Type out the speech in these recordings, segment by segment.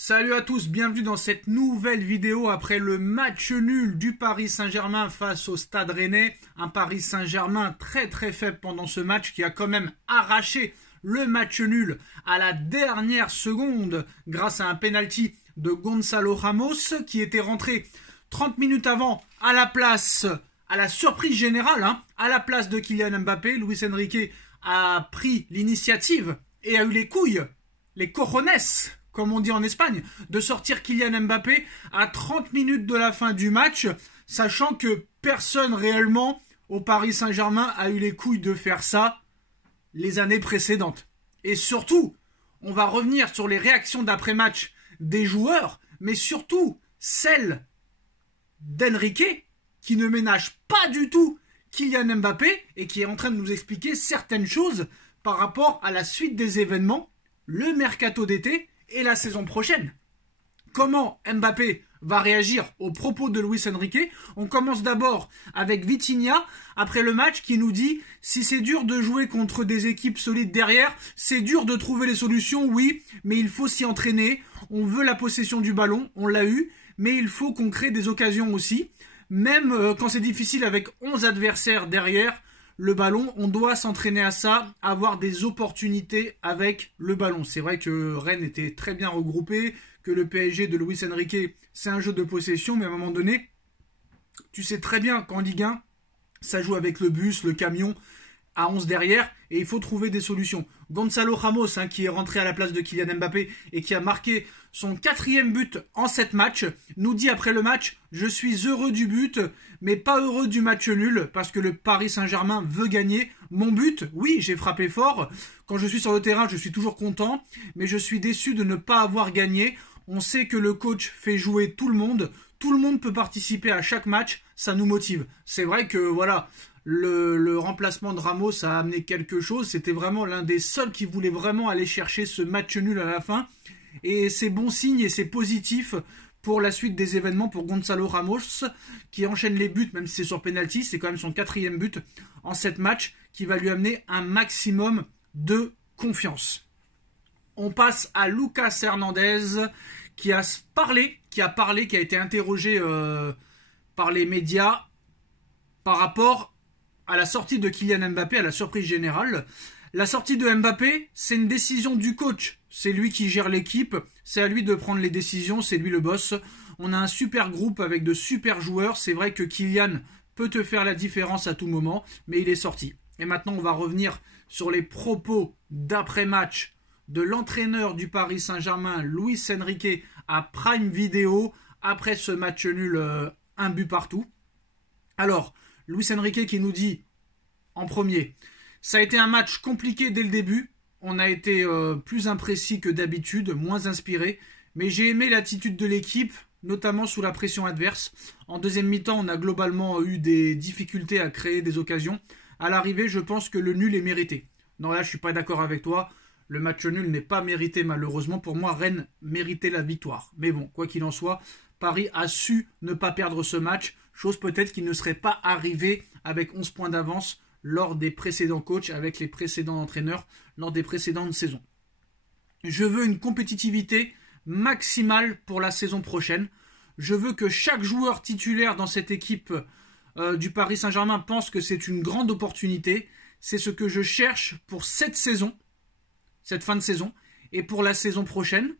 Salut à tous, bienvenue dans cette nouvelle vidéo après le match nul du Paris Saint-Germain face au Stade Rennais. Un Paris Saint-Germain très faible pendant ce match qui a quand même arraché le match nul à la dernière seconde grâce à un penalty de Gonzalo Ramos qui était rentré 30 minutes avant à la surprise générale, à la place de Kylian Mbappé. Luis Enrique a pris l'initiative et a eu les couilles, les cojones, comme on dit en Espagne, de sortir Kylian Mbappé à 30 minutes de la fin du match, sachant que personne réellement au Paris Saint-Germain a eu les couilles de faire ça les années précédentes. Et surtout, on va revenir sur les réactions d'après-match des joueurs, mais surtout celles d'Enrique, qui ne ménage pas du tout Kylian Mbappé et qui est en train de nous expliquer certaines choses par rapport à la suite des événements, le mercato d'été et la saison prochaine. Comment Mbappé va réagir aux propos de Luis Enrique? On commence d'abord avec Vitinha après le match qui nous dit « Si c'est dur de jouer contre des équipes solides derrière, c'est dur de trouver les solutions, oui, mais il faut s'y entraîner. On veut la possession du ballon, on l'a eu, mais il faut qu'on crée des occasions aussi. Même quand c'est difficile avec 11 adversaires derrière, le ballon, on doit s'entraîner à ça, avoir des opportunités avec le ballon. » C'est vrai que Rennes était très bien regroupé, que le PSG de Luis Enrique, c'est un jeu de possession, mais à un moment donné, tu sais très bien qu'en Ligue 1, ça joue avec le bus, le camion, à 11 derrière, et il faut trouver des solutions. Gonzalo Ramos, qui est rentré à la place de Kylian Mbappé et qui a marqué son 4e but en 7 matchs, nous dit après le match « Je suis heureux du but, mais pas heureux du match nul, parce que le Paris Saint-Germain veut gagner. Mon but, oui, j'ai frappé fort. Quand je suis sur le terrain, je suis toujours content, mais je suis déçu de ne pas avoir gagné. On sait que le coach fait jouer tout le monde. Tout le monde peut participer à chaque match, ça nous motive. » C'est vrai que, voilà, le remplacement de Ramos a amené quelque chose. C'était vraiment l'un des seuls qui voulait vraiment aller chercher ce match nul à la fin. Et c'est bon signe et c'est positif pour la suite des événements pour Gonzalo Ramos qui enchaîne les buts, même si c'est sur penalty. C'est quand même son 4e but en 7 matchs qui va lui amener un maximum de confiance. On passe à Lucas Hernandez qui a parlé, qui a été interrogé par les médias par rapport à la sortie de Kylian Mbappé, à la surprise générale. La sortie de Mbappé, c'est une décision du coach. C'est lui qui gère l'équipe, c'est à lui de prendre les décisions, c'est lui le boss. On a un super groupe avec de super joueurs. C'est vrai que Kylian peut te faire la différence à tout moment, mais il est sorti. Et maintenant, on va revenir sur les propos d'après-match de l'entraîneur du Paris Saint-Germain, Luis Enrique, à Prime Video, après ce match nul, un but partout. Alors, Luis Enrique qui nous dit, en premier, ça a été un match compliqué dès le début. On a été plus imprécis que d'habitude, moins inspiré. Mais j'ai aimé l'attitude de l'équipe, notamment sous la pression adverse. En deuxième mi-temps, on a globalement eu des difficultés à créer des occasions. À l'arrivée, je pense que le nul est mérité. Non, là, je suis pas d'accord avec toi. Le match nul n'est pas mérité, malheureusement. Pour moi, Rennes méritait la victoire. Mais bon, quoi qu'il en soit, Paris a su ne pas perdre ce match. Chose peut-être qui ne serait pas arrivée avec 11 points d'avance lors des précédents coachs, avec les précédents entraîneurs, lors des précédentes saisons. Je veux une compétitivité maximale pour la saison prochaine. Je veux que chaque joueur titulaire dans cette équipe du Paris Saint-Germain pense que c'est une grande opportunité. C'est ce que je cherche pour cette saison, cette fin de saison, et pour la saison prochaine.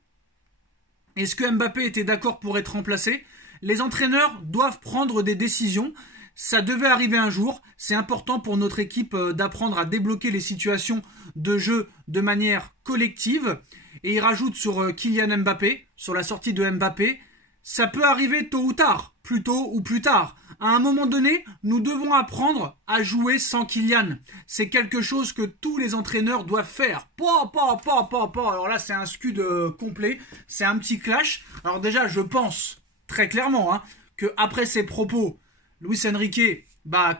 Est-ce que Mbappé était d'accord pour être remplacé? Les entraîneurs doivent prendre des décisions. Ça devait arriver un jour. C'est important pour notre équipe d'apprendre à débloquer les situations de jeu de manière collective. Et il rajoute sur Kylian Mbappé, sur la sortie de Mbappé, ça peut arriver tôt ou tard, plus tôt ou plus tard. À un moment donné, nous devons apprendre à jouer sans Kylian. C'est quelque chose que tous les entraîneurs doivent faire. Alors là, c'est un scud complet. C'est un petit clash. Alors déjà, je pense très clairement que après ces propos, Luis Enrique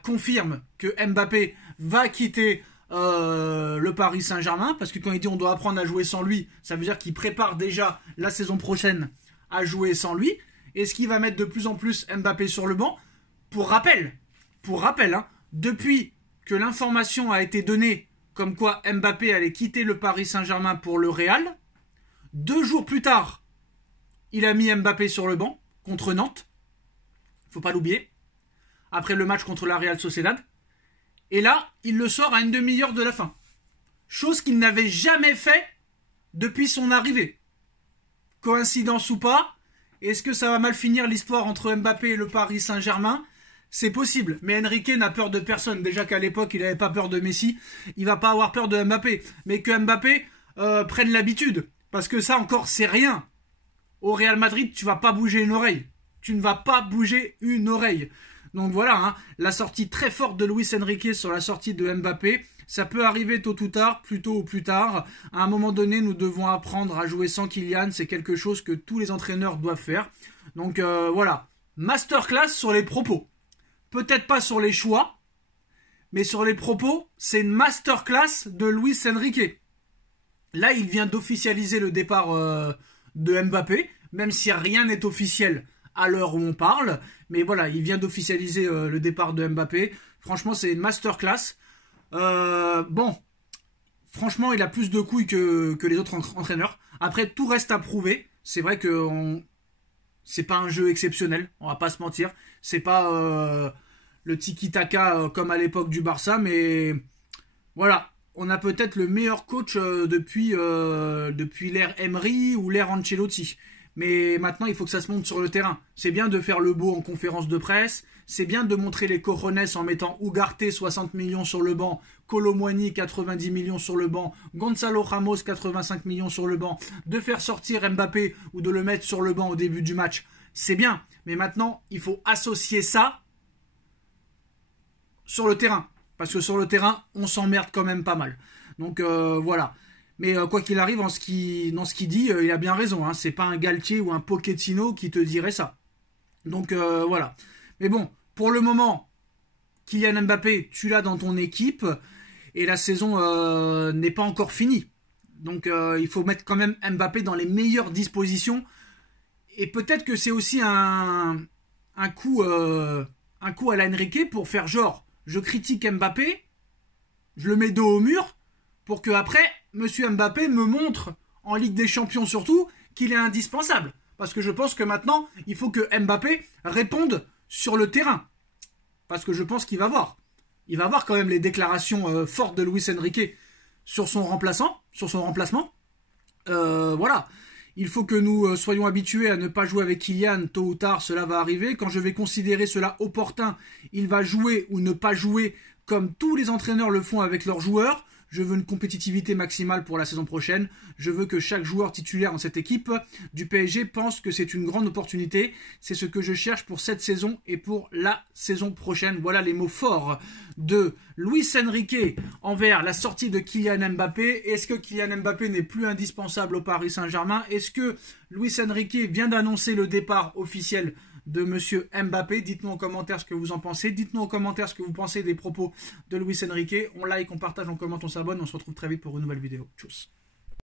confirme que Mbappé va quitter le Paris Saint-Germain, parce que quand il dit on doit apprendre à jouer sans lui, ça veut dire qu'il prépare déjà la saison prochaine à jouer sans lui. Est-ce qu'il va mettre de plus en plus Mbappé sur le banc? Pour rappel, depuis que l'information a été donnée comme quoi Mbappé allait quitter le Paris Saint-Germain pour le Real, 2 jours plus tard, il a mis Mbappé sur le banc contre Nantes. Faut pas l'oublier. Après le match contre la Real Sociedad. Et là, il le sort à une demi-heure de la fin. Chose qu'il n'avait jamais fait depuis son arrivée. Coïncidence ou pas, est-ce que ça va mal finir l'histoire entre Mbappé et le Paris Saint-Germain? C'est possible, mais Enrique n'a peur de personne. Déjà qu'à l'époque, il n'avait pas peur de Messi, il va pas avoir peur de Mbappé. Mais que Mbappé prenne l'habitude. Parce que ça encore, c'est rien. Au Real Madrid, tu vas pas bouger une oreille. Tu ne vas pas bouger une oreille. Donc voilà, hein, la sortie très forte de Luis Enrique sur la sortie de Mbappé. Ça peut arriver tôt ou tard, plus tôt ou plus tard. À un moment donné, nous devons apprendre à jouer sans Kylian. C'est quelque chose que tous les entraîneurs doivent faire. Donc voilà, masterclass sur les propos. Peut-être pas sur les choix, mais sur les propos, c'est une masterclass de Luis Enrique. Là, il vient d'officialiser le départ de Mbappé, même si rien n'est officiel à l'heure où on parle. Mais voilà, il vient d'officialiser le départ de Mbappé. Franchement, c'est une masterclass. Bon, franchement, il a plus de couilles que les autres entraîneurs. Après, tout reste à prouver. C'est vrai que c'est pas un jeu exceptionnel, on va pas se mentir. C'est pas le tiki-taka comme à l'époque du Barça, mais voilà. On a peut-être le meilleur coach depuis l'ère Emery ou l'ère Ancelotti. Mais maintenant, il faut que ça se monte sur le terrain. C'est bien de faire le beau en conférence de presse. C'est bien de montrer les cojones en mettant Ugarte 60 millions sur le banc, Kolo Muani 90 millions sur le banc, Gonzalo Ramos 85 millions sur le banc, de faire sortir Mbappé ou de le mettre sur le banc au début du match. C'est bien. Mais maintenant, il faut associer ça sur le terrain. Parce que sur le terrain, on s'emmerde quand même pas mal. Donc voilà. Mais quoi qu'il arrive, dans ce qu'il dit, il a bien raison. Hein. C'est pas un Galtier ou un Pochettino qui te dirait ça. Donc voilà. Mais bon, pour le moment, Kylian Mbappé, tu l'as dans ton équipe. Et la saison n'est pas encore finie. Donc il faut mettre quand même Mbappé dans les meilleures dispositions. Et peut-être que c'est aussi un coup à la Enrique pour faire genre, je critique Mbappé, je le mets dos au mur, pour que après, Monsieur Mbappé me montre, en Ligue des Champions surtout, qu'il est indispensable. Parce que je pense que maintenant, il faut que Mbappé réponde sur le terrain. Parce que je pense qu'il va voir. Il va voir quand même les déclarations fortes de Luis Enrique sur son remplacement. Voilà. Il faut que nous soyons habitués à ne pas jouer avec Kylian. Tôt ou tard, cela va arriver. Quand je vais considérer cela opportun, il va jouer ou ne pas jouer comme tous les entraîneurs le font avec leurs joueurs. Je veux une compétitivité maximale pour la saison prochaine. Je veux que chaque joueur titulaire dans cette équipe du PSG pense que c'est une grande opportunité. C'est ce que je cherche pour cette saison et pour la saison prochaine. Voilà les mots forts de Luis Enrique envers la sortie de Kylian Mbappé. Est-ce que Kylian Mbappé n'est plus indispensable au Paris Saint-Germain? Est-ce que Luis Enrique vient d'annoncer le départ officiel de Monsieur Mbappé? Dites-nous en commentaire ce que vous en pensez. Dites-nous en commentaire ce que vous pensez des propos de Luis Enrique. On like, on partage, on commente, on s'abonne. On se retrouve très vite pour une nouvelle vidéo. Tchuss.